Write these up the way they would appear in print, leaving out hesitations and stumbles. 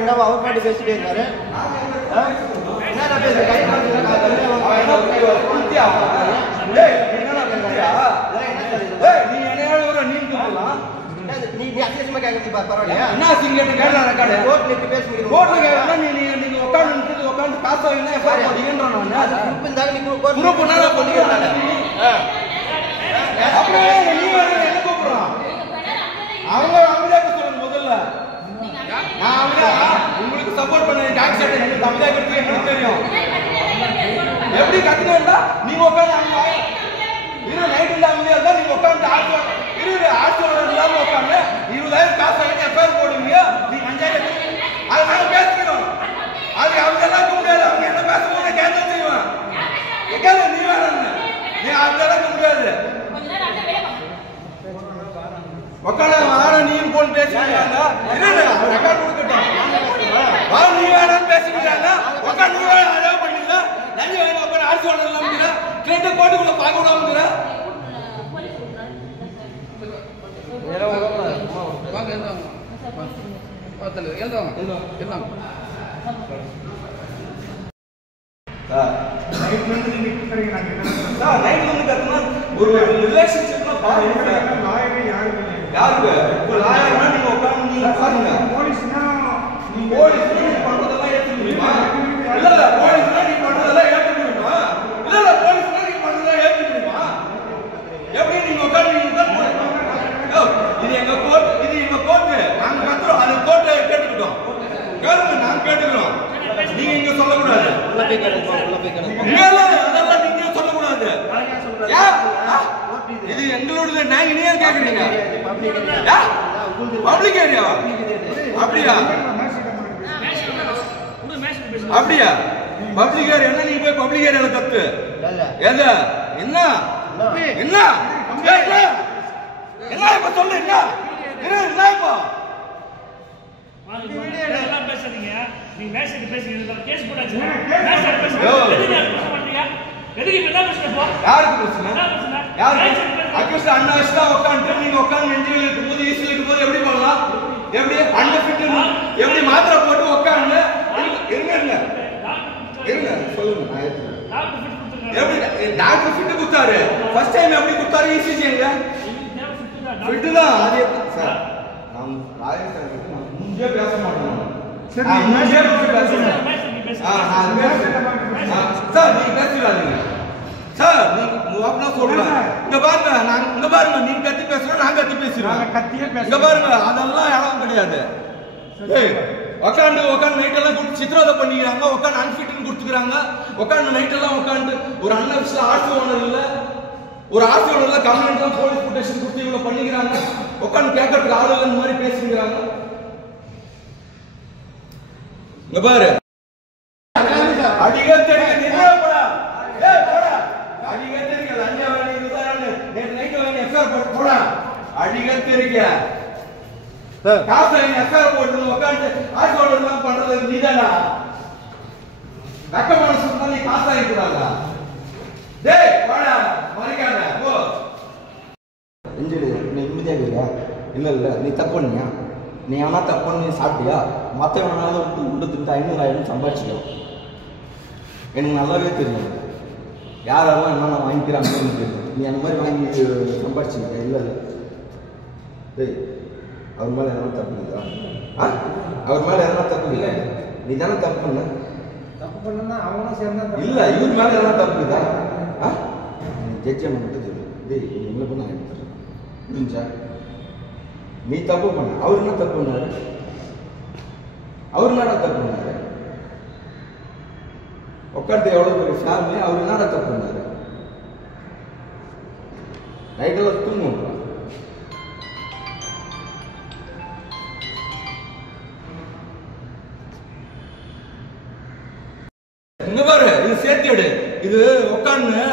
என்னவா அவர் பாட்டு பேசிட்டே இருக்காரு. என்னடா பேசு கை நீ என்னையோட ஒரு நீங்க போலாம். நீ அசிங்கமா கேட்கறது பரவாயில்லையா? என்ன அசிங்கம் கேட்கலாம் ரெக்கார்டு கோர்ட்ல இருந்து பேசுறீங்க. கோர்ட்ல கேட்கறா நீங்க உட்கார்ந்து காசு வாங்கினா எஃப்ஐஆர் போடுவீங்கன்றான் நான். அது குரூப் இருந்தாங்க நீ கோர்ட் குரூப் என்ன பண்ணிக்கிறாங்க. அப்படியே நீ என்ன கூப்பிடுறான். அவங்க சொல்லுங்க முதல்ல. நான் உங்களுக்கு சப்போர்ட் பண்ண டாக்ஸ் ஆட்ட எனக்கு தமிழகத்துக்கு எனக்கு தெரியும். எப்படி கத்துக்கண்டா நீங்க உட்கார்ந்து இரு நைட் இல்ல அமைதியா இருந்தா நீங்க உட்கார்ந்து ஆட்சி இல்லாம உட்கார்ந்து 20,000 காசு வாங்கி எஃப்ஐஆர் போடுவீங்க. நீங்க பஞ்சாயத்து அது நாங்க பேசிக்கிறோம். அது அவங்க எல்லாம் முடியாது. அவங்க என்ன பேசும்போது கேன்சல் செய்வான். எங்க நீ வேணும் நீ அதெல்லாம் முடியாது. உட்கார வார நீயும் போன் பேசிக்கிறாங்க. ரெக்கார்ட் கொடுக்கட்டும். வா நீ வேணான்னு பேசிக்கிறாங்க. உட்கார் நீ வேணா அதான் பண்ணிக்கல. நஞ்சு வேணும் உட்கார ஆட்சி இல்லாமங்கிற கிட்ட கோட்டுக்குள்ள பார்க்க விடாமங்கிற ஒரு ரிலேஷன்ஷிப்ல பாருங்க யாருக்கு இப்போ லாயர்னா நீங்க உட்கார்ந்து நீங்க பாருங்க. போலீஸ்னா நீங்க பண்றதெல்லாம் ஏற்க முடியுமா? இல்ல போலீஸ்னா நீங்க பண்றதெல்லாம் ஏற்க முடியுமா? இல்ல போலீஸ்னா நீங்க பண்றதெல்லாம் ஏற்க முடியுமா? எப்படி நீங்க உட்கார்ந்து இது எங்க கோர்ட் நாங்க கத்துறோம். அது கோர்ட்டை கேட்டுக்கிட்டோம். கேளுங்க நாங்க கேட்டுக்கிறோம். நீங்க இங்க சொல்லக்கூடாது. அதெல்லாம் நீங்க சொல்லக்கூடாது. இது எங்களோட நாங்க நீங்க கேக்குறீங்க. பப்ளிக் ஏரியா அப்படியா அப்படியா பப்ளிக் ஏரியா என்ன நீங்க போய் பப்ளிக் ஏரியால கத்து எது என்ன என்ன என்ன இப்ப சொல்லு என்ன என்ன இப்போ எல்லாம் பேசுறீங்க நீங்க மேசேஜ் பேசுறீங்க கேஸ் போடாச்சு மேசேஜ் பேசுறீங்க எதுக்கு என்ன பிரச்சனை யாருக்கு பிரச்சனை யாருக்கு அக்யூஸ்ட் அன்அஷ்டா உட்கார்ந்து நீங்க உட்கார்ந்து நெஞ்சில இருக்கும்போது ஈஸில இருக்கும்போது எப்படி பண்ணலாம் எப்படி அன்ஃபிட் எப்படி மாத்திரை போட்டு உட்கார்ந்து இருங்க சொல்லுங்க எப்படி டாக்டர் ஃபிட் கொடுத்தாரு ஃபர்ஸ்ட் டைம் எப்படி கொடுத்தாரு இசிஜி எங்க ஃபிட் தான் அது சார் நான் ராஜேஷ் சார் கிட்ட நான் முன்னே பேச மாட்டேன் சரி முன்னே பேச சார் நீங்க பேசுறாதீங்க சார் நீங்க அப்பனா சொல்றேன் இங்க பாருங்க நீங்க கத்தி பேசுறோம் நான் கத்தி பேசுறேன் இங்க பாருங்க அதெல்லாம் இடம் கிடையாது. ஏய் உட்காந்து நைட் எல்லாம் கொடுத்து சித்திரவதை பண்ணிக்கிறாங்க. உட்காந்து அன்ஃபிட்னு கொடுத்துக்கிறாங்க. உட்காந்து நைட் எல்லாம் உட்காந்து ஒரு அன்அஃபிஷியல் ஆர்சி ஓனர் இல்ல ஒரு ஆர்சி ஓனர்ல கம்ப்ளைண்ட் தான் போலீஸ் புட்டேஷன் கொடுத்து இவ்வளவு பண்ணிக்கிறாங்க. உட்காந்து கேட்கறதுக்கு ஆள் இல்ல இந்த மாதிரி பேசிக்கிறாங்க. இங்க பாரு அடிக்க தெரியும் நின்னப்படா ஏய் போடா அடிக்க தெரியும் லஞ்ச வேணி இருந்தானே நேத்து நைட் வேணி எஃப்ஐஆர் போடா அடிக்க தெரியும் காசு வேணி எஃப்ஐஆர் போட்டு உட்காந்து ஆர்டர் எல்லாம் பண்றது நீதானா வெக்க மனசு தான் நீ காசு ஆயிடுறாங்க. டேய் போடா மரிக்காத போ இன்ஜினியர் நீ நிம்மதியா இல்ல நீ தப்பு பண்ணியா நீ ஆனா தப்பு பண்ணி நீ சாப்பிட்டியா மற்றவனாலும் வந்து உண்டு திட்டு 500,000 சம்பாதிச்சிக்கலாம். எனக்கு நல்லாவே தெரியும் யாரெல்லாம் என்னென்ன வாங்கிக்கிறாங்கன்னு தெரியும். நீ அந்த மாதிரி வாங்கி சம்பாதிச்சிருக்க இல்லை டேய் அவர் மேலே எதனா தப்பு இருக்குதா? அவர் மேலே எதனா தப்பு இல்லை நீ தானே தப்பு பண்ண இல்லை இவர் மேலே எதனா தப்பு இருக்குதா? ஜட்ஜி அண்ணன் மட்டும் சொல்லு டேய் என்ன பண்ண எடுத்துறேன் புரிஞ்சா நீ தப்பு பண்ண அவர் என்ன தப்பு பண்ணாரு அவர் என்னடா தப்பு பண்ணாரு உட்காந்து எவ்வளவு பெரிய ஃபேமிலி அவர் என்னடா தப்பு பண்ணாரு நைட்டெல்லாம் தூங்குவோம் இங்க பாரு இது சேர்த்து இது உட்காந்து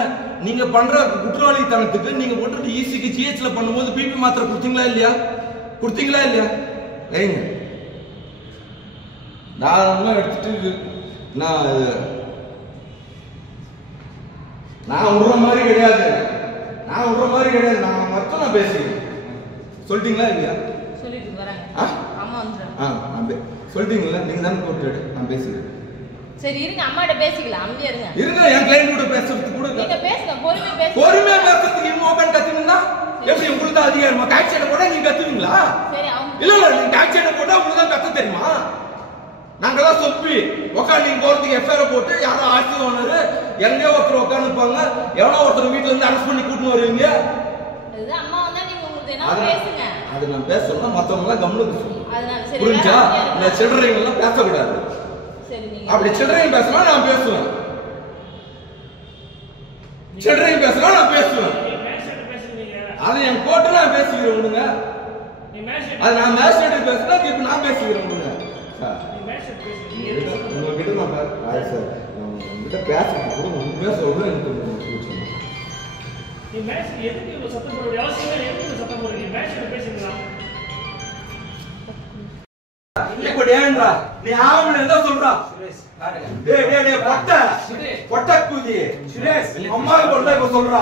நீங்க பண்ற குற்றவாளித்தனத்துக்கு நீங்க போட்டு ஈசிக்கு ஜிஹெச்ல பண்ணும்போது பிபி மாத்திரை கொடுத்தீங்களா இல்லையா ஏங்க தாராளமா எடுத்துட்டு நான் விடுற மாதிரி கிடையாது. நான் விடுற மாதிரி கிடையாது. நான் மட்டும் நான் பேசிக்கிறேன். சொல்லிட்டீங்களா இல்லையா? சொல்லிட்டு வராங்க. அம்மா வந்துறாங்க. சொல்லிட்டீங்களா? நீங்க தானே போட்டுடு. நான் பேசிக்கிறேன். சரி இருங்க, அம்மாட்ட பேசிக்கலாம். அமைதியா இருங்க. இருங்க, என் கிளையண்ட் கூட பேசுறதுக்கு கூட நீங்க பேசுங்க, பொறுமையா பேசுங்க. பொறுமையா பேசுறதுக்கு இன்னும் ஓபன் கத்துனீங்கன்னா எப்படி உங்களுக்கு தான் அதிகாரமா? டாக்ஸில போட்டா நீங்க கத்துவீங்களா? சரி அவங்க இல்ல இல்ல, நீங்க டாக்ஸில போட்டா உங்களுக்கு தான் கத்த தெரியுமா? நாங்கெல்லாம் சொப்பி உட்காந்து நீங்க போறதுக்கு எஃப்ஐஆர் போட்டு யாரோ ஆட்சி ஓனர் எங்கேயோ ஒருத்தர் உட்காந்துருப்பாங்க, எவனோ ஒருத்தர் வீட்டுல இருந்து அரெஸ்ட் பண்ணி கூட்டின்னு வருவீங்க. அதுதான் அம்மா வந்தா நீங்க உங்களுக்கு என்ன பேசுங்க. அது நான் பேசணும்னா மத்தவங்க எல்லாம் கம்முனுக்கு சொல்லணும். அதனால சரி புரிஞ்சா? இந்த சில்லறைங்க எல்லாம் பேசக்கூடாது. சரி நீங்க அப்படி சில்லறைங்க பேசினா நான் பேசுவேன். சில்லறைங்க பேசினா நான் பேசுவேன். அது என் கோர்ட்டு நான் பேசிக்கிறேன் விடுங்க. அது நான் மேஜிஸ்ட்ரேட் பேசினா இப்ப நான் பேசிக்கிறேன் விடுங்க. உங்ககிட்ட நான் உங்ககிட்ட பேசுறது கூட உண்மையா சொல்றேன். எதுக்கு சத்தம் போடுற அவசியம்? எதுக்கு சத்தம் போடுறீங்க? மேட்ச் பேசுங்களா? இப்ப டேன்றா நீ ஆவல என்ன சொல்றா? டேய் டேய் டேய் பொட்ட குதி சுரேஷ் அம்மா கொள்ள இப்ப சொல்றா.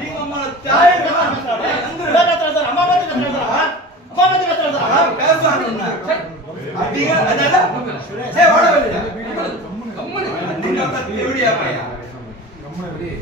நீ அம்மா தாயங்க சார் அம்மா வந்து கத்துறாங்க. அம்மா வந்து கத்துறாங்க. பேசானே அப்படிங்க அதனால ஏய் வாட வெளிய கம்மனு நீங்க கத்தி எப்படியா பையா கம்மனு வெளிய